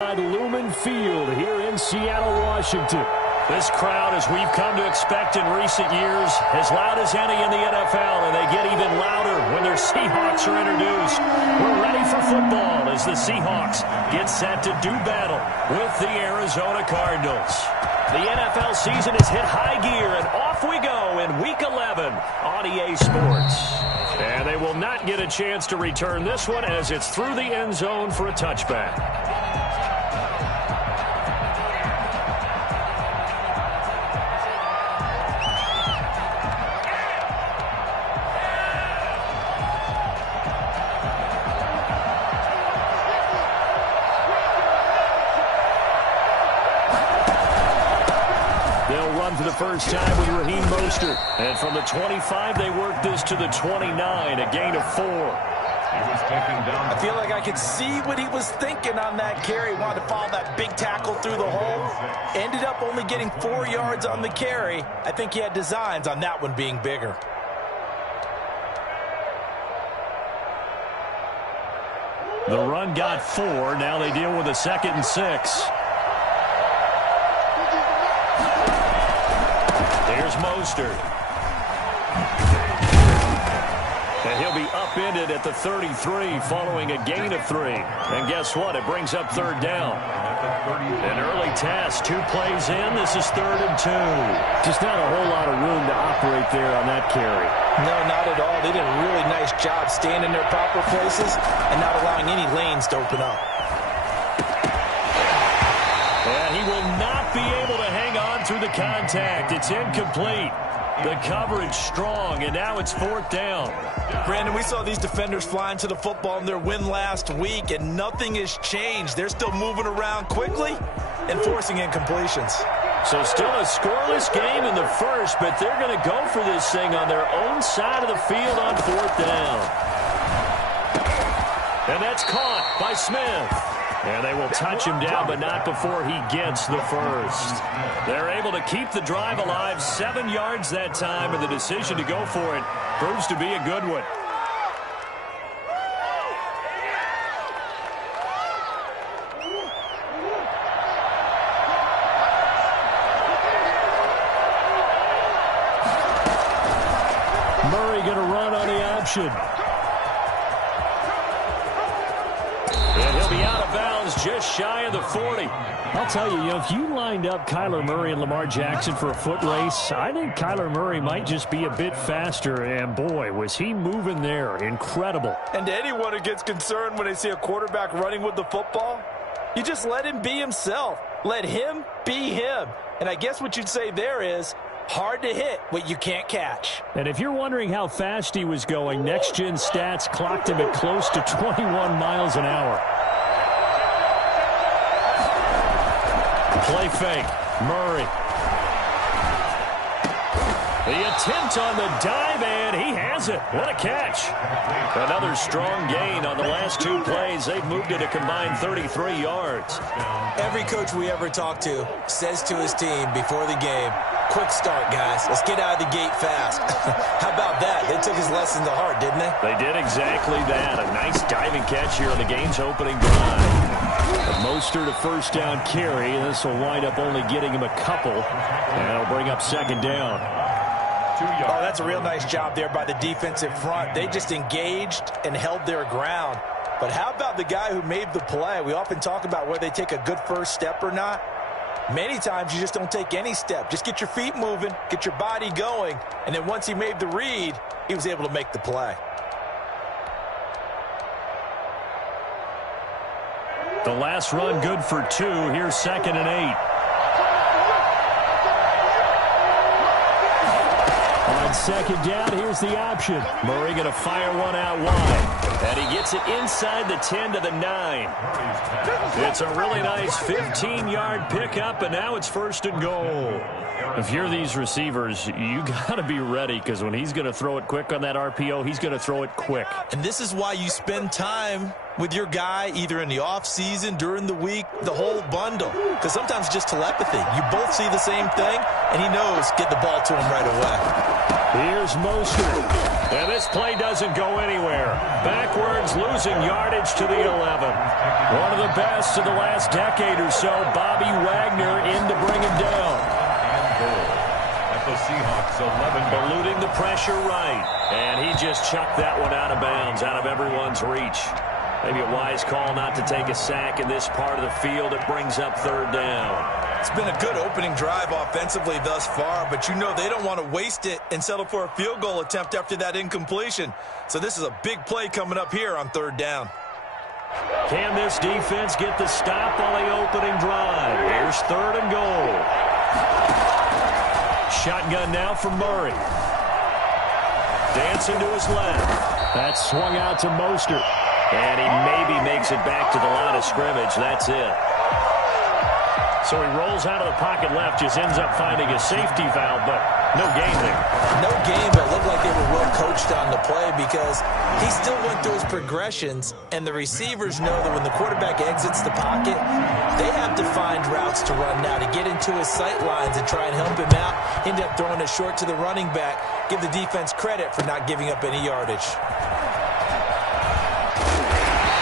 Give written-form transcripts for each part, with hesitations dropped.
Lumen Field here in Seattle, Washington. This crowd, as we've come to expect in recent years, as loud as any in the NFL, and they get even louder when their Seahawks are introduced. We're ready for football as the Seahawks get set to do battle with the Arizona Cardinals. The NFL season has hit high gear, and off we go in Week 11 on EA Sports. And they will not get a chance to return this one as it's through the end zone for a touchback. For the first time with Raheem Mostert. And from the 25, they work this to the 29, a gain of 4. I feel like I could see what he was thinking on that carry. Wanted to follow that big tackle through the hole. Ended up only getting 4 yards on the carry. I think he had designs on that one being bigger. The run got 4. Now they deal with a 2nd and 6. Here's Mostert. And he'll be upended at the 33 following a gain of 3. And guess what? It brings up 3rd down. An early task. 2 plays in. This is 3rd and 2. Just not a whole lot of room to operate there on that carry. No, not at all. They did a really nice job staying in their proper places and not allowing any lanes to open up. And he will not be able to hang on through the contact. It's incomplete. The coverage strong, and now it's 4th down. Brandon, we saw these defenders flying to the football in their win last week, and nothing has changed. They're still moving around quickly and forcing incompletions. So still a scoreless game in the first, but they're going to go for this thing on their own side of the field on 4th down. And that's caught by Smith. And they will touch him down, but not before he gets the first. They're able to keep the drive alive, 7 yards that time, and the decision to go for it proves to be a good one. Murray going to run on the option. And he'll be out of bounds just shy of the 40. I'll tell you, if you lined up Kyler Murray and Lamar Jackson for a foot race, I think Kyler Murray might just be a bit faster. And, boy, was he moving there. Incredible. And to anyone who gets concerned when they see a quarterback running with the football, you just let him be himself. Let him be him. And I guess what you'd say there is, hard to hit what you can't catch. And if you're wondering how fast he was going, Next Gen Stats clocked him at close to 21 miles an hour. Play fake. Murray. The attempt on the dive, and he has it. What a catch. Another strong gain on the last 2 plays. They've moved it a combined 33 yards. Every coach we ever talk to says to his team before the game, quick start, guys. Let's get out of the gate fast. How about that? They took his lesson to heart, didn't they? They did exactly that. A nice diving catch here on the game's opening drive. Mostert a first down carry. This will wind up only getting him a couple. And it'll bring up 2nd down. Oh, that's a real nice job there by the defensive front. They just engaged and held their ground. But how about the guy who made the play? We often talk about whether they take a good first step or not. Many times you just don't take any step. Just get your feet moving, get your body going, and then once he made the read, he was able to make the play. The last run good for 2. Here's 2nd and 8. On 2nd down, here's the option. Murray going to fire one out wide. And he gets it inside the 10 to the 9. It's a really nice 15-yard pickup, and now it's 1st and goal. If you're these receivers, you got to be ready, because when he's going to throw it quick on that RPO, he's going to throw it quick. And this is why you spend time with your guy either in the offseason, during the week, the whole bundle. Because sometimes it's just telepathy. You both see the same thing, and he knows get the ball to him right away. Here's Mostert. And this play doesn't go anywhere. Backwards, losing yardage to the 11. One of the best of the last decade or so, Bobby Wagner in to bring him down. At the Seahawks 11. Eluding the pressure right. And he just chucked that one out of bounds, out of everyone's reach. Maybe a wise call not to take a sack in this part of the field. It brings up third down. It's been a good opening drive offensively thus far, but you know they don't want to waste it and settle for a field goal attempt after that incompletion. So this is a big play coming up here on third down. Can this defense get the stop on the opening drive? Here's third and goal. Shotgun now for Murray. Dancing to his left. That's swung out to Mostert. And he maybe makes it back to the line of scrimmage. That's it. So he rolls out of the pocket left, just ends up finding a safety valve, but no gain there. No gain, but it looked like they were well coached on the play because he still went through his progressions, and the receivers know that when the quarterback exits the pocket, they have to find routes to run now to get into his sight lines and try and help him out. End up throwing it short to the running back. Give the defense credit for not giving up any yardage.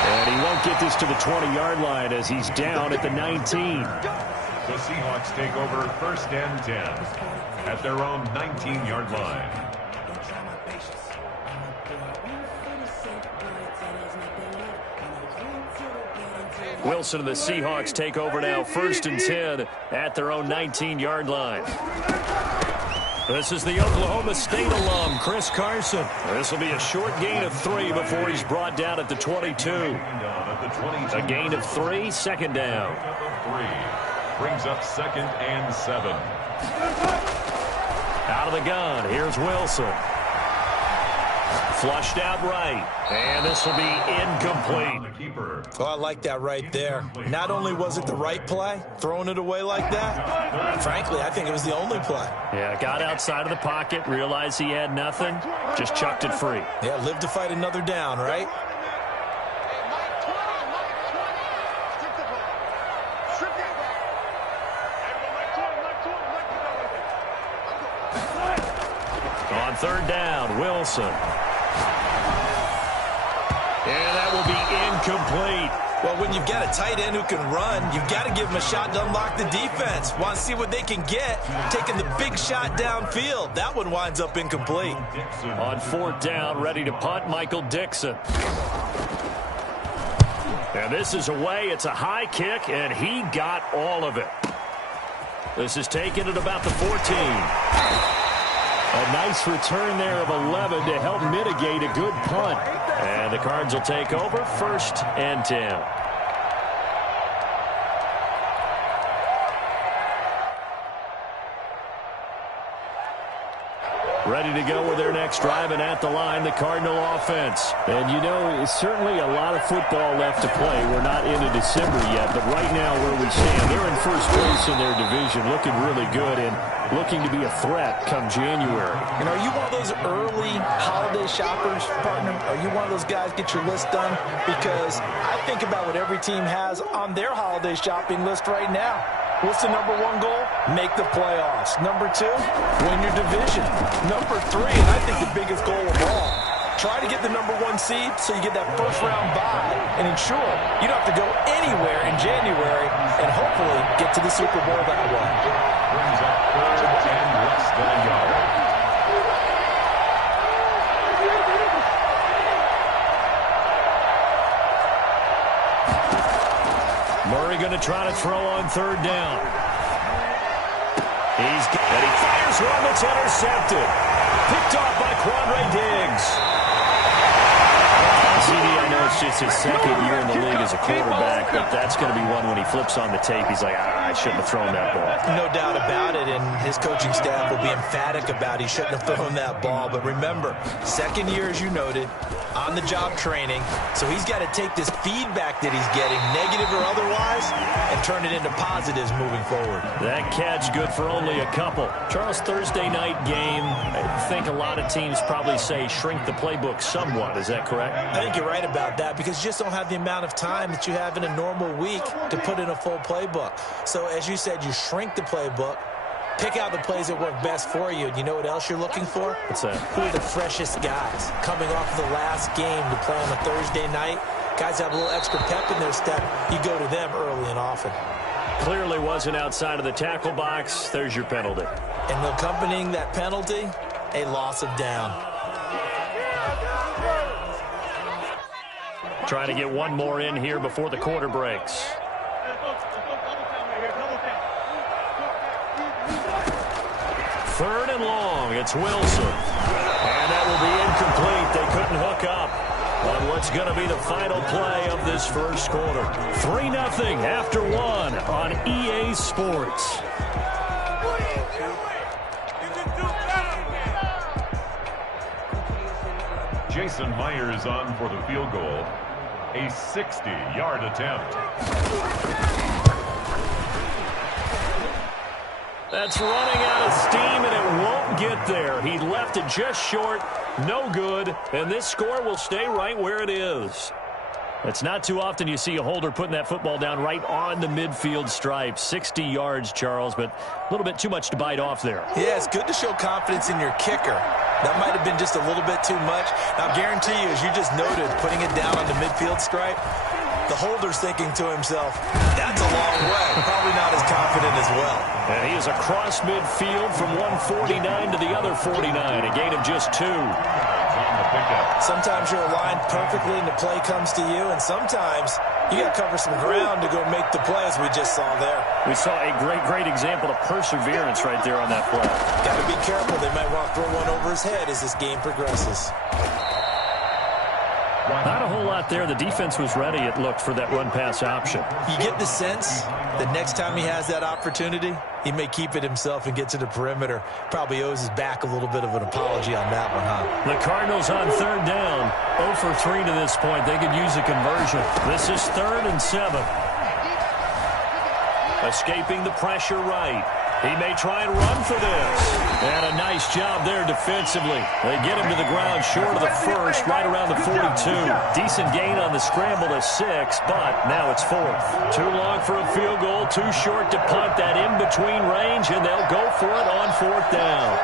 And he won't get this to the 20-yard line as he's down at the 19. The Seahawks take over first and 10 at their own 19-yard line. Wilson and the Seahawks take over now first and 10 at their own 19-yard line. This is the Oklahoma State alum, Chris Carson. This will be a short gain of 3 before he's brought down at the 22. A gain of 3, second down. Brings up second and 7. Out of the gun, here's Wilson. Flushed out right, and this will be incomplete. Oh, I like that right there. Not only was it the right play, throwing it away like that, frankly, I think it was the only play. Yeah, got outside of the pocket, realized he had nothing, just chucked it free. Yeah, live to fight another down, right? On third down, Wilson. And that will be incomplete. Well, when you've got a tight end who can run, you've got to give him a shot to unlock the defense. Want to see what they can get, taking the big shot downfield. That one winds up incomplete. On fourth down, ready to punt, Michael Dixon. And this is away. It's a high kick, and he got all of it. This is taken at about the 14. A nice return there of 11 to help mitigate a good punt. And the Cards will take over first and 10. Ready to go with their next drive, and at the line, the Cardinal offense. And you know, certainly a lot of football left to play. We're not into December yet, but right now where we stand, they're in first place in their division, looking really good and looking to be a threat come January. And are you one of those early holiday shoppers, partner? Are you one of those guys get your list done? Because I think about what every team has on their holiday shopping list right now. What's the number 1 goal? Make the playoffs. Number 2, win your division. Number 3, and I think the biggest goal of all, try to get the number 1 seed so you get that first round bye and ensure you don't have to go anywhere in January and hopefully get to the Super Bowl that way. Brings up third and less than a yard. Murray going to try to throw on third down. And he fires one that's intercepted. Picked off by Quandre Diggs. CD, I know it's just his second year in the league as a quarterback, but that's going to be one when he flips on the tape. He's like, I shouldn't have thrown that ball. No doubt about it, and his coaching staff will be emphatic about he shouldn't have thrown that ball. But remember, second year, as you noted, on-the-job training, so he's got to take this feedback that he's getting, negative or otherwise, and turn it into positives moving forward. That catch good for only a couple. Charles, Thursday night game, I think a lot of teams probably say shrink the playbook somewhat. Is that correct? I think you're right about that because you just don't have the amount of time that you have in a normal week to put in a full playbook. So as you said, you shrink the playbook, Pick out the plays that work best for you. And you know what else you're looking for? What's that? Who are the freshest guys coming off of the last game to play on a Thursday night? Guys have a little extra pep in their step. You go to them early and often. Clearly wasn't outside of the tackle box. There's your penalty. And accompanying that penalty, a loss of down. Trying to get one more in here before the quarter breaks. Third and long. It's Wilson. And that will be incomplete. They couldn't hook up on what's going to be the final play of this first quarter. 3-0 after one on EA Sports. Jason Myers on for the field goal. A 60-yard attempt. That's running out of steam, and it won't get there. He left it just short. No good. And this score will stay right where it is. It's not too often you see a holder putting that football down right on the midfield stripe. 60 yards, Charles, but a little bit too much to bite off there. Yeah, it's good to show confidence in your kicker. That might have been just a little bit too much. Now, I guarantee you, as you just noted, putting it down on the midfield stripe, the holder's thinking to himself, that's a long way. Probably not as confident as well. And he is across midfield from 149 to the other 49, a gain of just 2. Sometimes you're aligned perfectly and the play comes to you, and sometimes you got to cover some ground to go make the play, as we just saw there. We saw a great example of perseverance right there on that play. Got to be careful. They might want to throw one over his head as this game progresses. Not a whole lot there. The defense was ready, it looked, for that run-pass option. You get the sense that next time he has that opportunity, he may keep it himself and get to the perimeter. Probably owes his back a little bit of an apology on that one, huh? The Cardinals on third down. 0 for 3 to this point. They could use a conversion. This is 3rd and 7. Escaping the pressure right. He may try and run for this. And a nice job there defensively. They get him to the ground short of the first, right around the 42. Decent gain on the scramble to 6, but now it's 4th. Too long for a field goal, too short to punt. That in-between range, and they'll go for it on 4th down.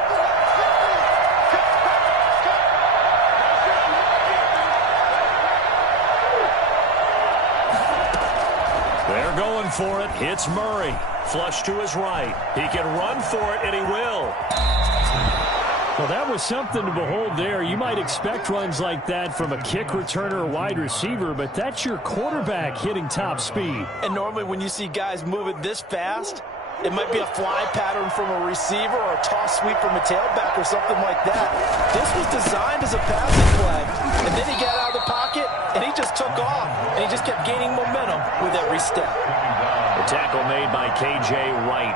They're going for it. It's Murray. Flush to his right. He can run for it, and he will. Well, that was something to behold there. You might expect runs like that from a kick returner or wide receiver, but that's your quarterback hitting top speed. And normally when you see guys moving this fast, it might be a fly pattern from a receiver or a toss sweep from a tailback or something like that. This was designed as a passing play, and then he got out of the pocket, and he just took off, and he just kept gaining momentum with every step. The tackle made by K.J. Wright.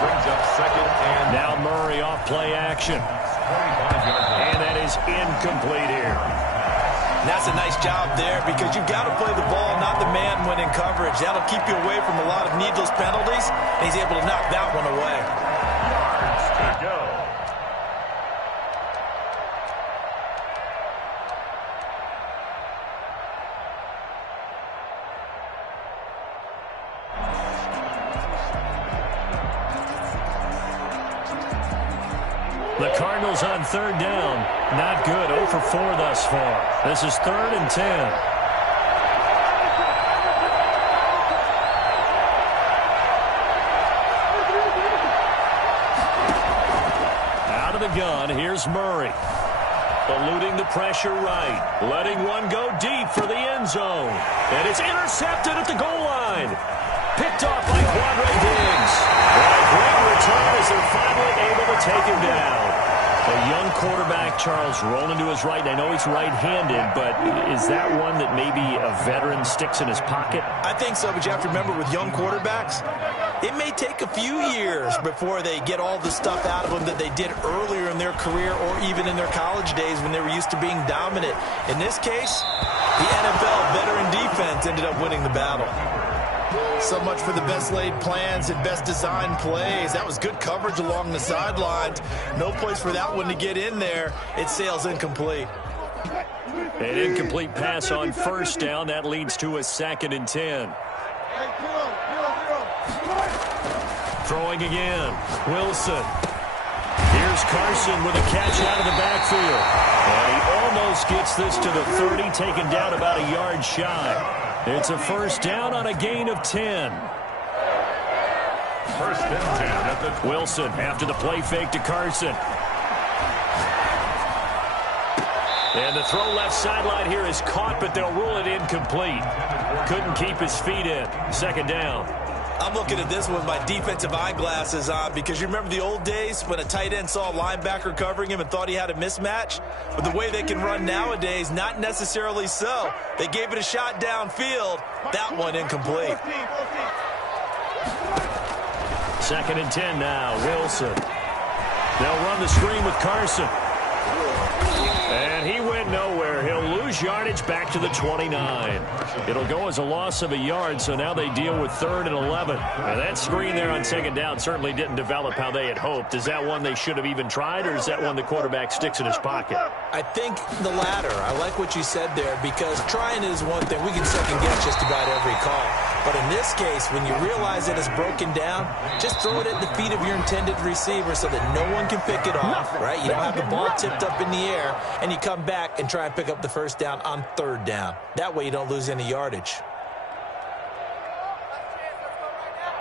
Brings up 2nd and now Murray off play action. 25 yards. And that is incomplete here. And that's a nice job there because you've got to play the ball, not the man when in coverage. That'll keep you away from a lot of needless penalties, and he's able to knock that one away. Yards to go. The Cardinals on third down. Not good. 0 for 4 thus far. This is 3rd and 10. Out of the gun, here's Murray. Eluding the pressure right. Letting one go deep for the end zone. And it's intercepted at the goal line. Picked off by Quandre Diggs. A great return as they're finally able to take him down. A young quarterback, Charles, rolling to his right. I know he's right-handed, but is that one that maybe a veteran sticks in his pocket? I think so, but you have to remember with young quarterbacks, it may take a few years before they get all the stuff out of them that they did earlier in their career or even in their college days when they were used to being dominant. In this case, the NFL veteran defense ended up winning the battle. So much for the best laid plans and best designed plays. That was good coverage along the sidelines. No place for that one to get in there. It sails incomplete. An incomplete pass on first down. That leads to a 2nd and 10. Throwing again. Wilson. Here's Carson with a catch out of the backfield. And he almost gets this to the 30, taken down about a yard shy. It's a first down on a gain of 10. First and 10 at the Wilson after the play fake to Carson. And the throw left sideline here is caught, but they'll rule it incomplete. Couldn't keep his feet in. Second down. I'm looking at this with my defensive eyeglasses on because you remember the old days when a tight end saw a linebacker covering him and thought he had a mismatch? But the way they can run nowadays, not necessarily so. They gave it a shot downfield. That one incomplete. Second and 10 now. Wilson. They'll run the screen with Carson. And he went nowhere. He'll lose yardage back to the 29. It'll go as a loss of a yard, so now they deal with 3rd and 11. Now that screen there on second down certainly didn't develop how they had hoped. Is that one they should have even tried, or is that one the quarterback sticks in his pocket? I think the latter. I like what you said there because trying is one thing. We can second guess just about every call. But in this case, when you realize it is broken down, just throw it at the feet of your intended receiver so that no one can pick it off, right? You don't have the ball tipped up in the air, and you come back and try and pick up the first down on 3rd down. That way you don't lose any yardage.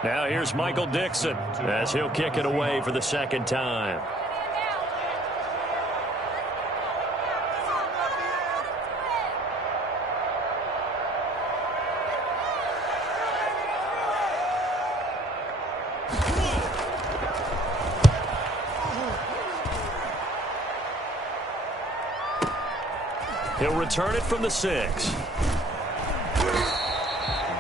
Now here's Michael Dixon as he'll kick it away for the second time. He'll return it from the 6.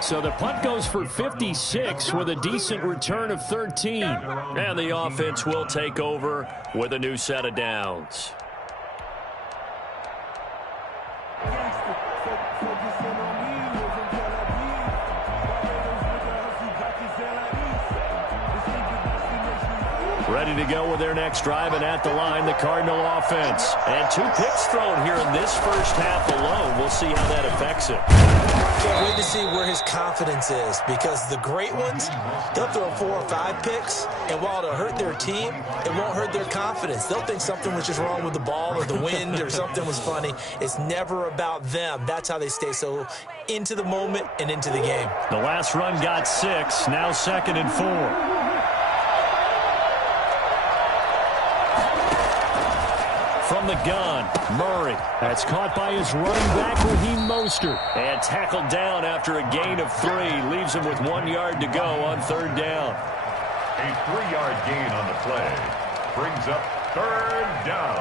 So the punt goes for 56 with a decent return of 13. And the offense will take over with a new set of downs. Ready to go with their next drive, and at the line, the Cardinal offense. And 2 picks thrown here in this first half alone. We'll see how that affects it. Can't wait to see where his confidence is because the great ones, they'll throw 4 or 5 picks, and while it'll hurt their team, it won't hurt their confidence. They'll think something was just wrong with the ball or the wind or something was funny. It's never about them. That's how they stay so into the moment and into the game. The last run got 6, now 2nd and 4. From the gun, Murray. That's caught by his running back, Raheem Mostert. And tackled down after a gain of 3. Leaves him with 1 yard to go on 3rd down. A 3-yard gain on the play brings up 3rd down.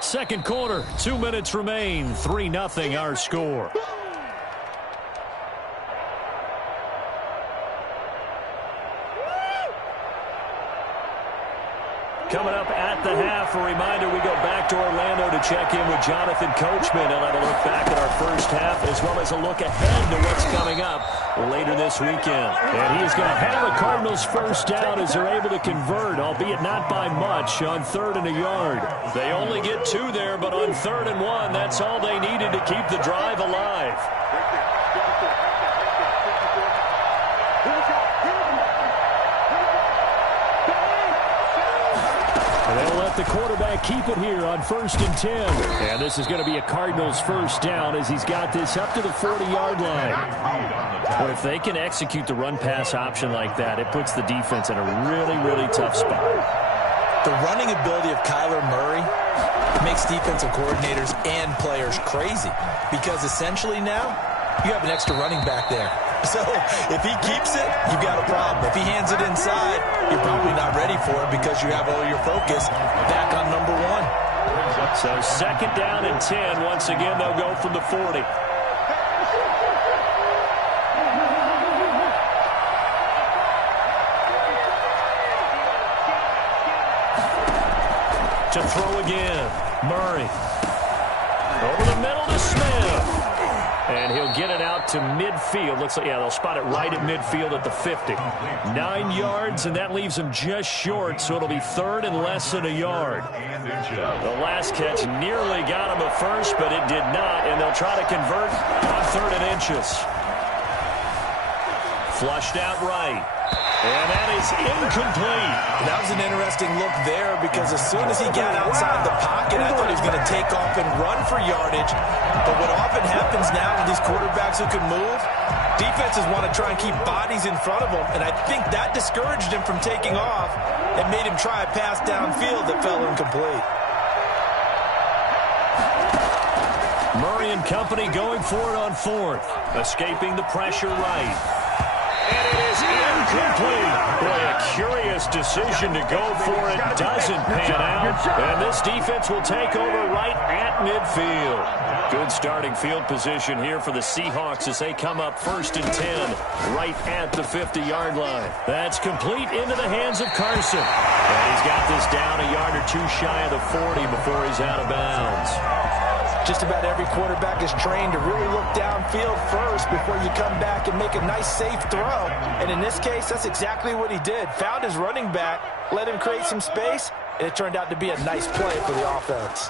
Second quarter, 2 minutes remain. 3-0 our score. Coming up at the half, a reminder we go back to Orlando to check in with Jonathan Coachman. He'll have a look back at our first half as well as a look ahead to what's coming up later this weekend. And he is going to have a Cardinals first down as they're able to convert, albeit not by much, on 3rd and a yard. They only get 2 there, but on 3rd and 1, that's all they needed to keep the drive alive. They'll let the quarterback keep it here on 1st and 10. And this is going to be a Cardinals first down as he's got this up to the 40-yard line. But if they can execute the run-pass option like that, it puts the defense in a really, really tough spot. The running ability of Kyler Murray makes defensive coordinators and players crazy because essentially now you have an extra running back there. So if he keeps it, you've got a problem. If he hands it inside, you're probably not ready for it because you have all your focus back on number 1. So 2nd down and 10. Once again, they'll go from the 40. To throw again, Murray. Over the middle to Smith. And he'll get it out to midfield. Looks like, yeah, they'll spot it right at midfield at the 50. 9 yards, and that leaves him just short, so it'll be 3rd and less than a yard. The last catch nearly got him a first, but it did not, and they'll try to convert on 3rd and inches. Flushed out right. And that is incomplete. That was an interesting look there because as soon as he got outside the pocket, I thought he was going to take off and run for yardage. But what often happens now with these quarterbacks who can move, defenses want to try and keep bodies in front of them, and I think that discouraged him from taking off and made him try a pass downfield that fell incomplete. Murray and company going for it on fourth. Escaping the pressure right. And it is incomplete. Boy, a curious decision to go for it. Doesn't pan out. And this defense will take over right at midfield. Good starting field position here for the Seahawks as they come up 1st and 10 right at the 50-yard line. That's complete into the hands of Carson. And he's got this down a yard or two shy of the 40 before he's out of bounds. Just about every quarterback is trained to really look downfield first before you come back and make a nice, safe throw. And in this case, that's exactly what he did. Found his running back, let him create some space, and it turned out to be a nice play for the offense.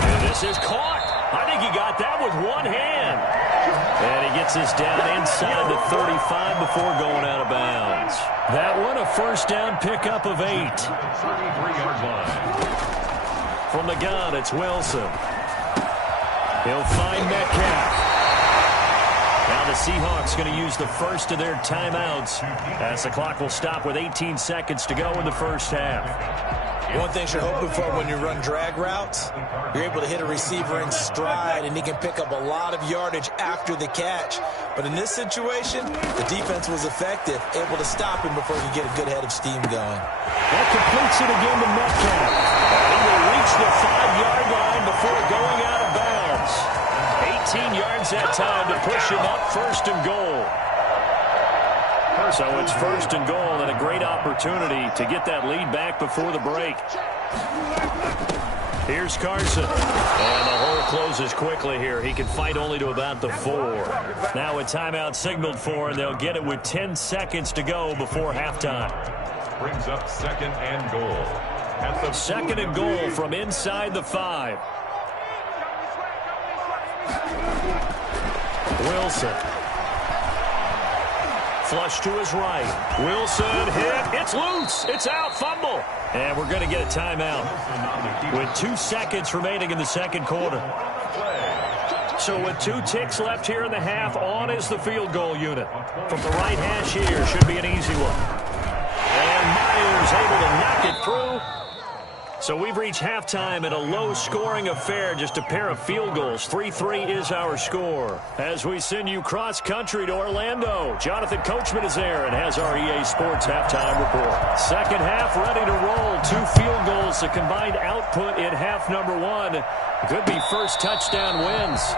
And this is caught. I think he got that with one hand. And he gets this down inside the 35 before going out of bounds. That one a first down pickup of 8. 33-yard line. From the gun, it's Wilson. He'll find Metcalf. Now the Seahawks going to use the first of their timeouts as the clock will stop with 18 seconds to go in the first half. One thing you're hoping for when you run drag routes, you're able to hit a receiver in stride, and he can pick up a lot of yardage after the catch. But in this situation, the defense was effective, able to stop him before he could get a good head of steam going. That completes it again to Metcalf. He will reach the 5-yard line before going out of bounds. 18 yards that time to push him up 1st and goal. So it's 1st and goal and a great opportunity to get that lead back before the break. Here's Carson. And the hole closes quickly here. He can fight only to about the 4. Now a timeout signaled for, and they'll get it with 10 seconds to go before halftime. Brings up 2nd and goal. At the 2nd and goal from inside the 5. Wilson. Flush to his right. Wilson hit. It's loose. It's out. Fumble. And we're going to get a timeout with 2 seconds remaining in the second quarter. So with 2 ticks left here in the half, on is the field goal unit. From the right hash here, should be an easy one. And Myers able to knock it through. So we've reached halftime in a low-scoring affair, just a pair of field goals. 3-3 is our score. As we send you cross-country to Orlando, Jonathan Coachman is there and has our EA Sports halftime report. Second half ready to roll. 2 field goals, the combined output in half number 1. Could be first touchdown wins.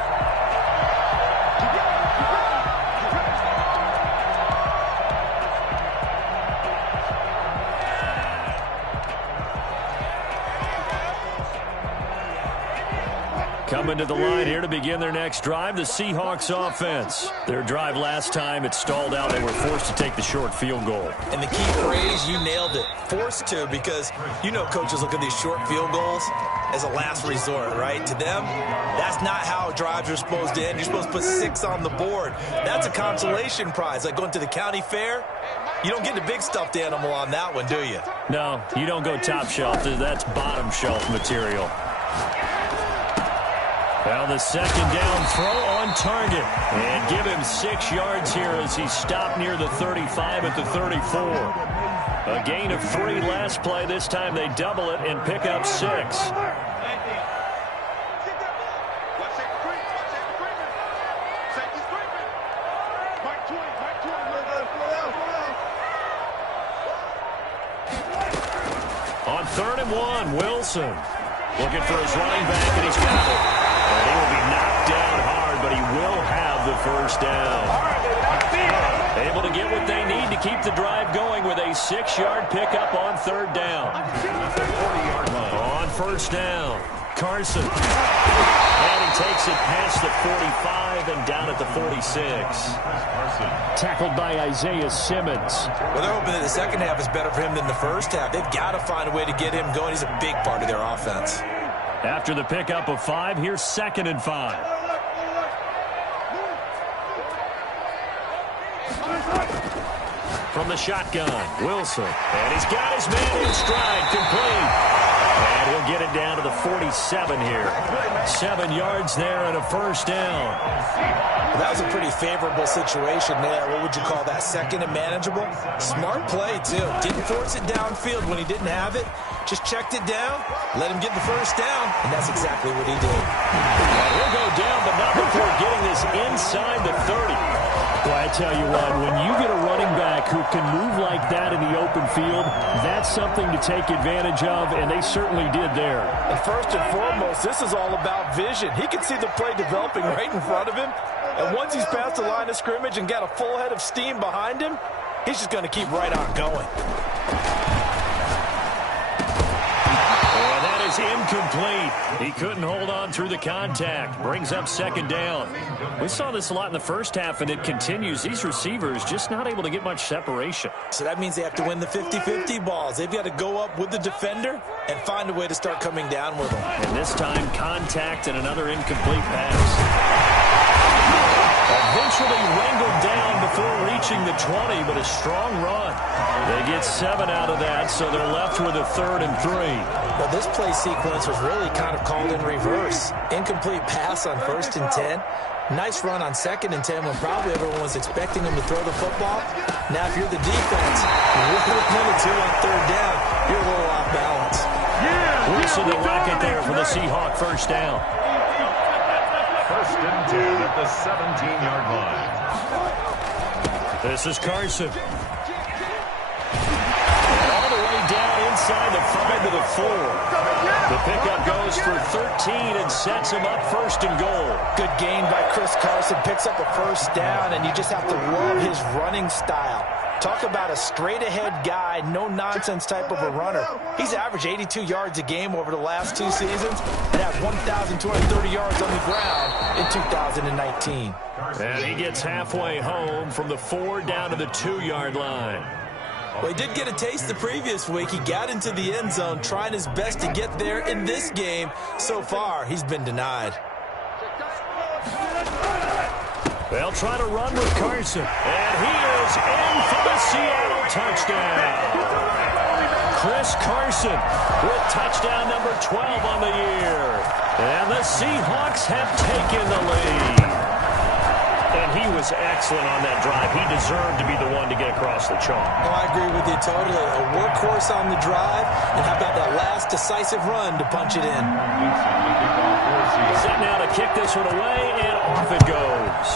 Coming to the line here to begin their next drive, the Seahawks offense. Their drive last time, it stalled out. They were forced to take the short field goal. And the key phrase, you nailed it, forced to, because you know coaches look at these short field goals as a last resort, right? To them, that's not how drives are supposed to end. You're supposed to put 6 on the board. That's a consolation prize, like going to the county fair. You don't get the big stuffed animal on that one, do you? No, you don't go top shelf. That's bottom shelf material. Well, the second down throw on target. And give him 6 yards here as he stopped near the 35 at the 34. A gain of 3 last play. This time they double it and pick up 6. On 3rd and 1, Wilson looking for his running back, and he's got it. And he will be knocked down hard, but he will have the first down. Able to get what they need to keep the drive going with a 6-yard pickup on 3rd down. On 1st down, Carson. And he takes it past the 45 and down at the 46. Tackled by Isaiah Simmons. Well, they're hoping that the second half is better for him than the first half. They've got to find a way to get him going. He's a big part of their offense. After the pickup of 5, here's 2nd and 5. From the shotgun, Wilson. And he's got his man in stride, complete. And he'll get it down to the 47 here. 7 yards there and a first down. Well, that was a pretty favorable situation there. What would you call that? Second and manageable? Smart play, too. Didn't force it downfield when he didn't have it. Just checked it down, let him get the first down, and that's exactly what he did. And he'll go down, but not before getting this inside the 30. Well, I tell you what, when you get a running back who can move like that in the open field, that's something to take advantage of, and they certainly did there. And first and foremost, this is all about vision. He can see the play developing right in front of him, and once he's past the line of scrimmage and got a full head of steam behind him, he's just going to keep right on going. Incomplete. He couldn't hold on through the contact. Brings up second down. We saw this a lot in the first half, and it continues. These receivers just not able to get much separation. So that means they have to win the 50-50 balls. They've got to go up with the defender and find a way to start coming down with them. And this time, contact and another incomplete pass. Eventually wrangled down before reaching the 20, but a strong run. They get 7 out of that, so they're left with a 3rd and 3. Well, this play sequence was really kind of called in reverse. Incomplete pass on 1st and 10. Nice run on 2nd and 10 when probably everyone was expecting him to throw the football. Now, if you're the defense, with 1 2 on 3rd down, you're a little off balance. Wilson the rocket there for the Seahawk first down. 1st and 10 at the 17-yard line. This is Carson. All the way down inside the 5 to the 4. The pickup goes for 13 and sets him up 1st and goal. Good gain by Chris Carson. Picks up a first down, and you just have to love his running style. Talk about a straight-ahead guy, no-nonsense type of a runner. He's averaged 82 yards a game over the last 2 seasons and has 1,230 yards on the ground in 2019. And he gets halfway home from the 4 down to the 2-yard line. Well, he did get a taste the previous week. He got into the end zone, trying his best to get there in this game. So far, he's been denied. They'll try to run with Carson. And he is in for the Seattle touchdown. Chris Carson with touchdown number 12 on the year. And the Seahawks have taken the lead. And he was excellent on that drive. He deserved to be the one to get across the chalk. Oh, I agree with you totally. A workhorse on the drive. And how about that last decisive run to punch it in? Set now to kick this one away, and off it goes.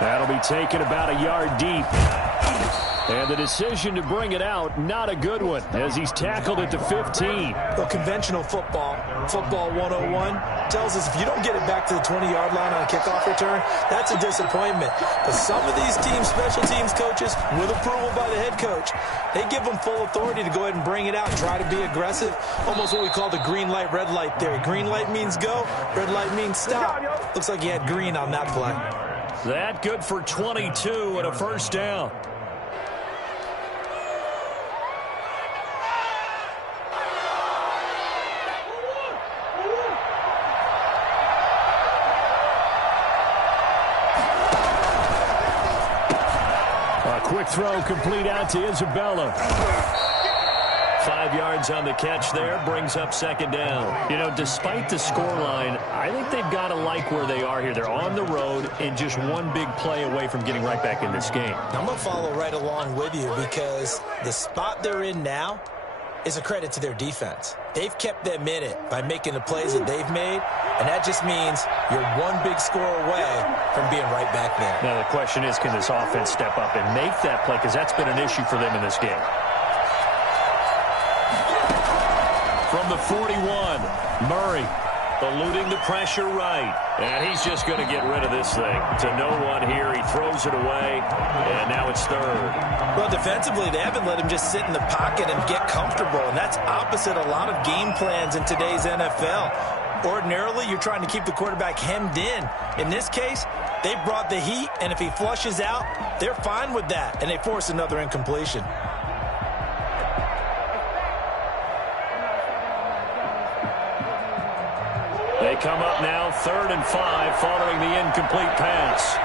That'll be taken about a yard deep. And the decision to bring it out, not a good one, as he's tackled at the 15. Well, conventional football 101, tells us if you don't get it back to the 20-yard line on a kickoff return, that's a disappointment. But some of these teams, special teams coaches, with approval by the head coach, they give them full authority to go ahead and bring it out, try to be aggressive, almost what we call the green light, red light theory. Green light means go, red light means stop. Looks like he had green on that play. That good for 22 and a first down. Quick throw complete out to Isabella. 5 yards on the catch there, brings up second down. You know, despite the scoreline, I think they've got to like where they are here. They're on the road and just one big play away from getting right back in this game. I'm going to follow right along with you because the spot they're in now is a credit to their defense. They've kept them in it by making the plays that they've made, and that just means you're one big score away from being right back there. Now the question is, can this offense step up and make that play? Because that's been an issue for them in this game. From the 41, Murray eluding the pressure right. And he's just going to get rid of this thing. To no one here. He throws it away, and now it's third. Well, defensively, they haven't let him just sit in the pocket and get comfortable, and that's opposite a lot of game plans in today's NFL. Ordinarily, you're trying to keep the quarterback hemmed in. In this case, they brought the heat, and if he flushes out, they're fine with that, and they force another incompletion. They come up now 3rd and 5 following the incomplete pass.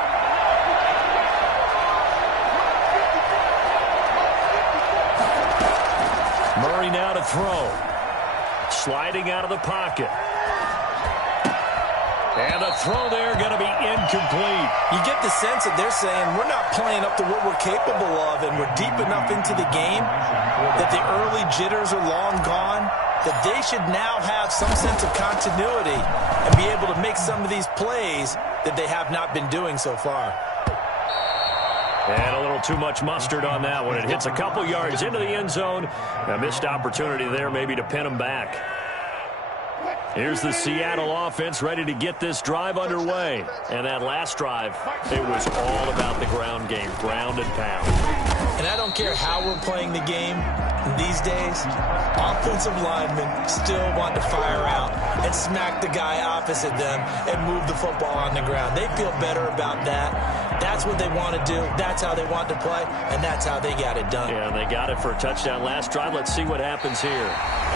ready now to throw. Sliding out of the pocket. And a throw there going to be incomplete. You get the sense that they're saying we're not playing up to what we're capable of, and we're deep enough into the game that the early jitters are long gone, that they should now have some sense of continuity and be able to make some of these plays that they have not been doing so far. And a little too much mustard on that one. It hits a couple yards into the end zone. A missed opportunity there maybe to pin them back. Here's the Seattle offense ready to get this drive underway. And that last drive, it was all about the ground game, ground and pound. And I don't care how we're playing the game these days, offensive linemen still want to fire out and smack the guy opposite them and move the football on the ground. They feel better about that. That's what they want to do. That's how they want to play, and that's how they got it done. Yeah, they got it for a touchdown last drive. Let's see what happens here.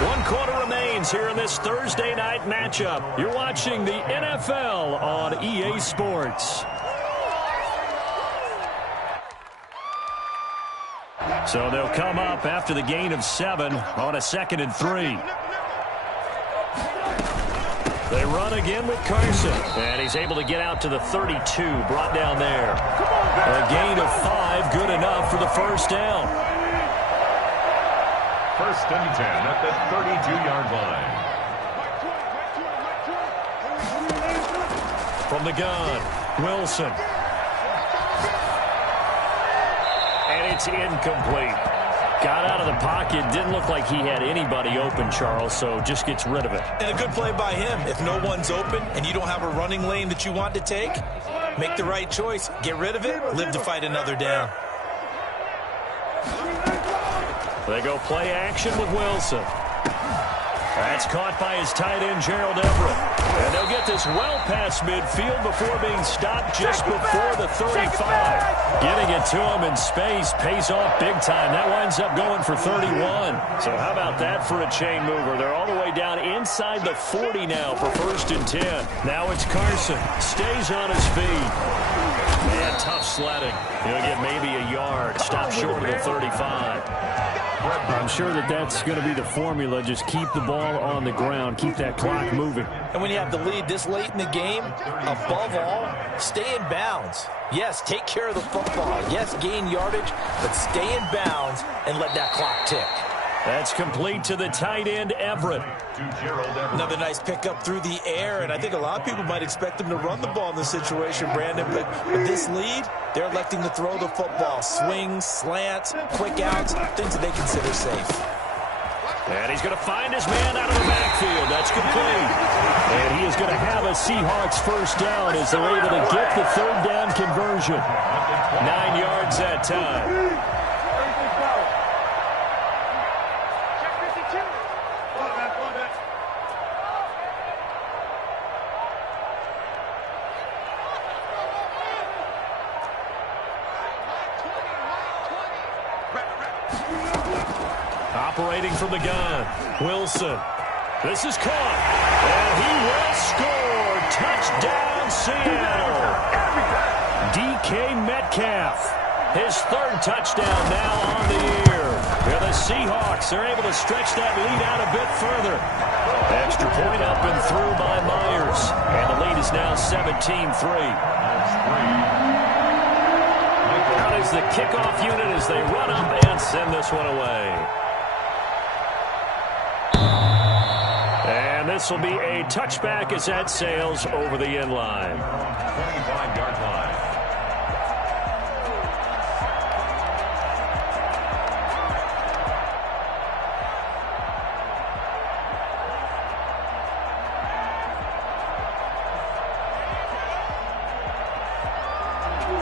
1 quarter remains here in this Thursday night matchup. You're watching the NFL on EA Sports. So they'll come up after the gain of 7 on a 2nd and 3. They run again with Carson. And he's able to get out to the 32, brought down there. A gain of 5, good enough for the first down. 1st and 10 at the 32-yard line. From the gun, Wilson. And it's incomplete. Got out of the pocket. Didn't look like he had anybody open, Charles, so just gets rid of it. And a good play by him. If no one's open and you don't have a running lane that you want to take, make the right choice. Get rid of it. Live to fight another down. They go play action with Wilson. That's caught by his tight end, Gerald Everett. And they'll get this well past midfield before being stopped just before the 35. Getting it to him in space pays off big time. That winds up going for 31. So how about that for a chain mover? They're all the way down inside the 40 now for 1st and 10. Now it's Carson. Stays on his feet. Man, tough sledding. He'll get maybe a yard. Stop short of the 35. I'm sure that's going to be the formula. Just keep the ball on the ground. Keep that clock moving. And when you have the lead this late in the game, above all, stay in bounds. Yes, take care of the football. Yes, gain yardage, but stay in bounds and let that clock tick. That's complete to the tight end, Everett. Another nice pickup through the air, and I think a lot of people might expect him to run the ball in this situation, Brandon, but with this lead, they're electing to throw the football. Swings, slants, quick outs, things that they consider safe. And he's going to find his man out of the backfield. That's complete. And he is going to have a Seahawks first down as they're able to get the 3rd down conversion. 9 yards that time. Operating from the gun, Wilson. This is caught, and he will score. Touchdown, Seattle. DK Metcalf, his 3rd touchdown now on the year. Yeah, the Seahawks are able to stretch that lead out a bit further. Extra point up and through by Myers, and the lead is now 17-3. Out is the kickoff unit as they run up and send this one away. And this will be a touchback as that sails over the end line. 25-yard line.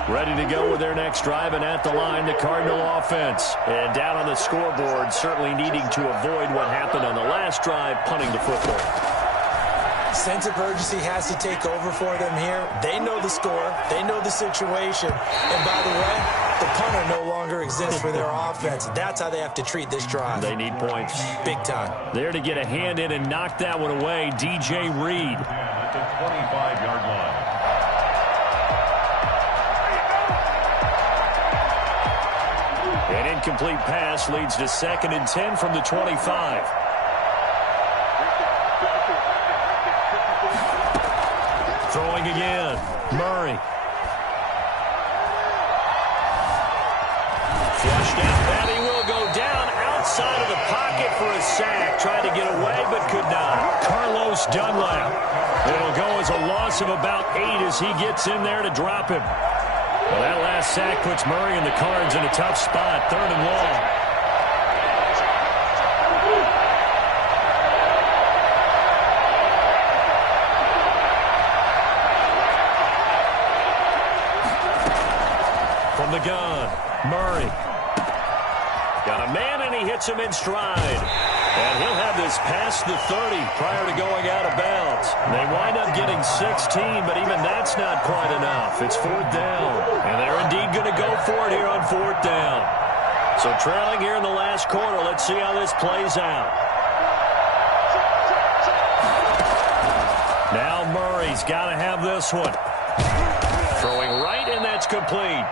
Ready to go with their next drive, and at the line, the Cardinal offense. And down on the scoreboard, certainly needing to avoid what happened on the last drive, punting the football. Sense of urgency has to take over for them here. They know the score. They know the situation. And by the way, the punter no longer exists for their offense. That's how they have to treat this drive. They need points. Big time. There to get a hand in and knock that one away, DJ Reed. At the 25-yard line. And in incomplete pass leads to 2nd and 10 from the 25. Throwing again, Murray. Flushed out, and he will go down outside of the pocket for a sack. Tried to get away, but could not. Carlos Dunlap. It'll go as a loss of about 8 as he gets in there to drop him. Well, that last sack puts Murray and the Cards in a tough spot, 3rd and long. From the gun, Murray. Got a man, and he hits him in stride. And he'll have this past the 30 prior to going out of bounds. They wind up getting 16, but even that's not quite enough. It's 4th down. And they're indeed going to go for it here on 4th down. So trailing here in the last quarter, let's see how this plays out. Now Murray's got to have this one. Throwing right, and that's complete.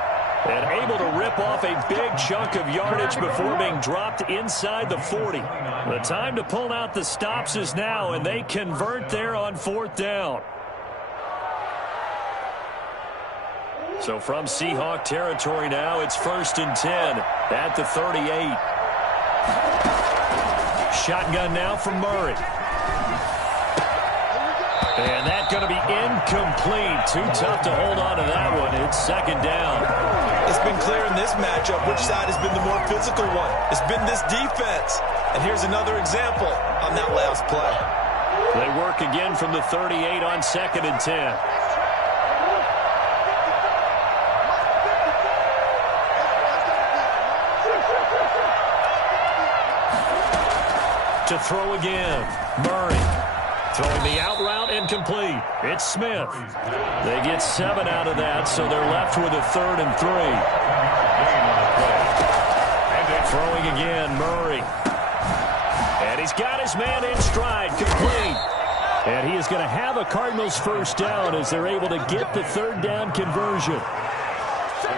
And able to rip off a big chunk of yardage before being dropped inside the 40. The time to pull out the stops is now, and they convert there on 4th down. So from Seahawk territory now, it's 1st and 10 at the 38. Shotgun now from Murray. And that's going to be incomplete. Too tough to hold on to that one. It's 2nd down. It's been clear in this matchup which side has been the more physical one. It's been this defense. And here's another example on that last play. They work again from the 38 on 2nd and 10. To throw again, Murray. Throwing the out route incomplete. It's Smith. They get 7 out of that, so they're left with a 3rd and 3. Throwing again, Murray. And he's got his man in stride, complete. And he is going to have a Cardinals 1st down as they're able to get the 3rd down conversion.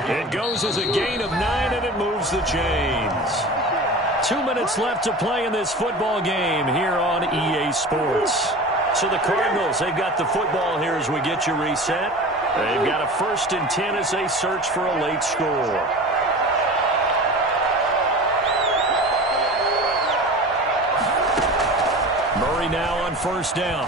It goes as a gain of 9, and it moves the chains. 2 minutes left to play in this football game here on EA Sports. So the Cardinals, they've got the football here as we get you reset. They've got a 1st and 10 as they search for a late score. Murray now on 1st down.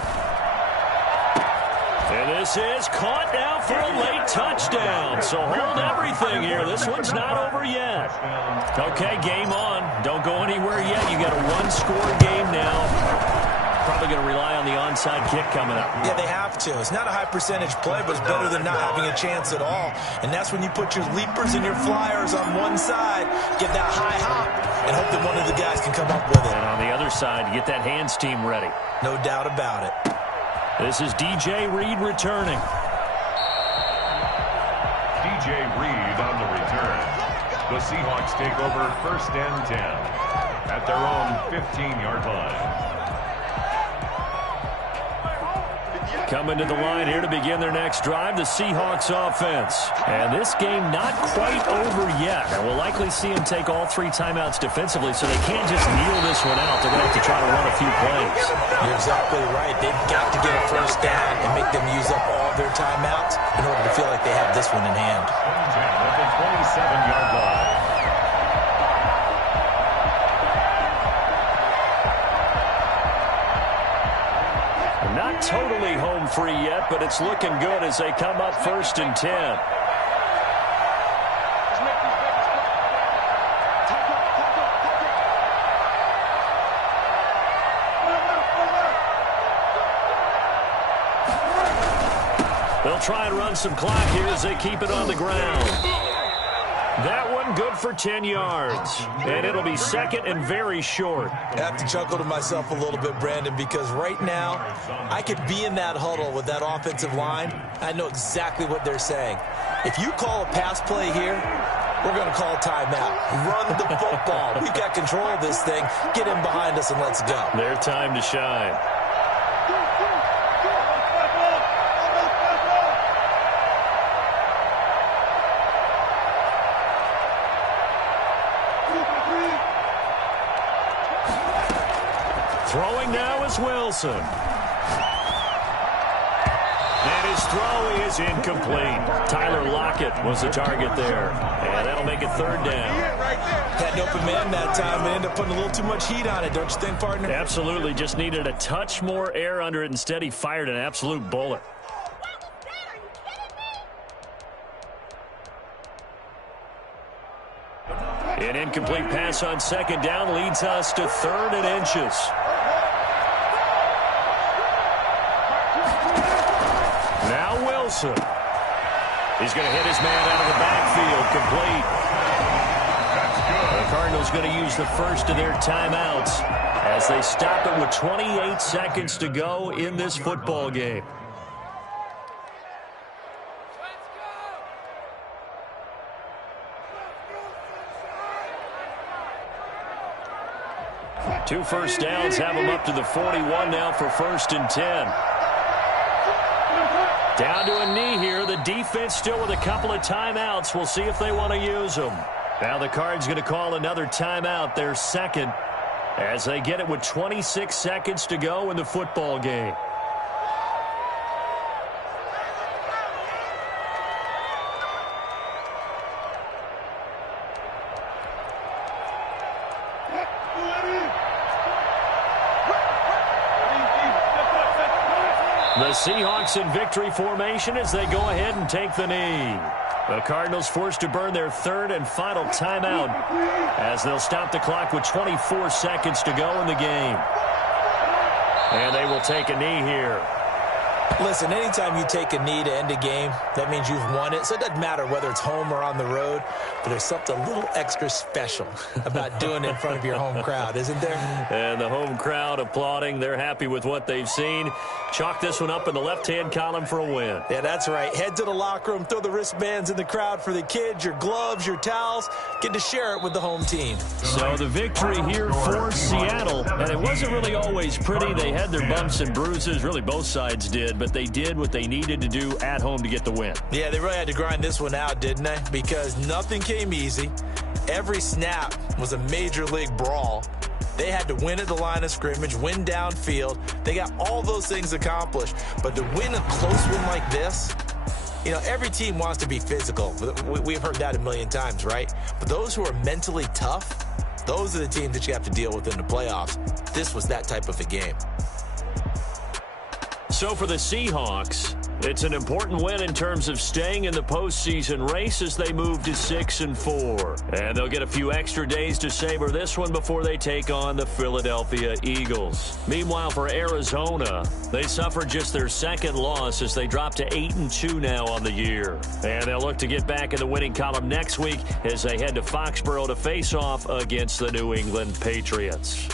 And this is caught now for a late touchdown. So hold everything here. This one's not over yet. Okay, game on. Don't go anywhere yet. You got a 1-score game now. Probably going to rely on the onside kick coming up. Yeah, they have to. It's not a high percentage play, but it's better than not having a chance at all. And that's when you put your leapers and your flyers on one side, get that high hop, and hope that one of the guys can come up with it. And on the other side, get that hands team ready. No doubt about it. This is DJ Reed returning. DJ Reed on the return. The Seahawks take over 1st and 10 at their own 15-yard line. Coming to the line here to begin their next drive, the Seahawks offense. And this game not quite over yet. And we'll likely see them take all 3 timeouts defensively, so they can't just kneel this one out. They're going to have to try to run a few plays. You're exactly right. They've got to get a 1st down and make them use up all their timeouts in order to feel like they have this one in hand. At the 27-yard line. Not totally home free yet, but it's looking good as they come up 1st and 10. They'll try and run some clock here as they keep it on the ground. That one good for 10 yards. And it'll be 2nd and very short. I have to chuckle to myself a little bit, Brandon, because right now I could be in that huddle with that offensive line. I know exactly what they're saying. If you call a pass play here, we're going to call a timeout. Run the football. We've got control of this thing. Get in behind us and let's go. Their time to shine. Throwing now is Wilson. And his throw is incomplete. Tyler Lockett was the target there. And that'll make it third down. Had an open man that time, but ended up putting a little too much heat on it, don't you think, partner? Absolutely. Just needed a touch more air under it. Instead, he fired an absolute bullet. An incomplete pass on second down leads us to 3rd and inches. Now Wilson. He's going to hit his man out of the backfield. Complete. The Cardinals going to use the first of their timeouts as they stop it with 28 seconds to go in this football game. Two first downs have them up to the 41 now for 1st and 10. Down to a knee here. The defense still with a couple of timeouts. We'll see if they want to use them. Now the Cards going to call another timeout, their second, as they get it with 26 seconds to go in the football game. The Seahawks in victory formation as they go ahead and take the knee. The Cardinals forced to burn their 3rd and final timeout as they'll stop the clock with 24 seconds to go in the game. And they will take a knee here. Listen, anytime you take a knee to end a game, that means you've won it. So it doesn't matter whether it's home or on the road, but there's something a little extra special about doing it in front of your home crowd, isn't there? And the home crowd applauding. They're happy with what they've seen. Chalk this one up in the left-hand column for a win. Yeah, that's right. Head to the locker room, throw the wristbands in the crowd for the kids, your gloves, your towels. Get to share it with the home team. So the victory here for Seattle, and it wasn't really always pretty. They had their bumps and bruises. Really, both sides did, but they did what they needed to do at home to get the win. Yeah, they really had to grind this one out, didn't they? Because nothing came easy. Every snap was a major league brawl. They had to win at the line of scrimmage, win downfield. They got all those things accomplished. But to win a close one like this, you know, every team wants to be physical. We've heard that a million times, right? But those who are mentally tough, those are the teams that you have to deal with in the playoffs. This was that type of a game. So for the Seahawks, it's an important win in terms of staying in the postseason race as they move to 6-4. And they'll get a few extra days to savor this one before they take on the Philadelphia Eagles. Meanwhile, for Arizona, they suffered just their 2nd loss as they drop to 8-2 now on the year. And they'll look to get back in the winning column next week as they head to Foxborough to face off against the New England Patriots.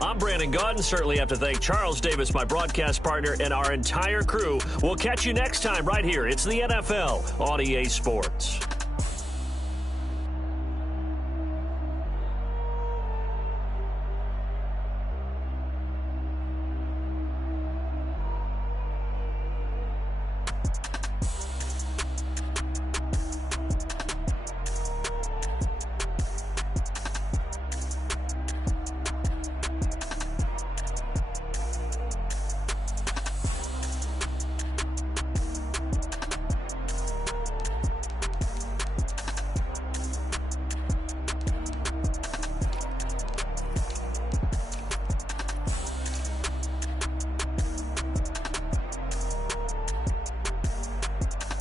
I'm Brandon Gaudin. Certainly have to thank Charles Davis, my broadcast partner, and our entire crew. We'll catch you next time right here. It's the NFL on EA Sports.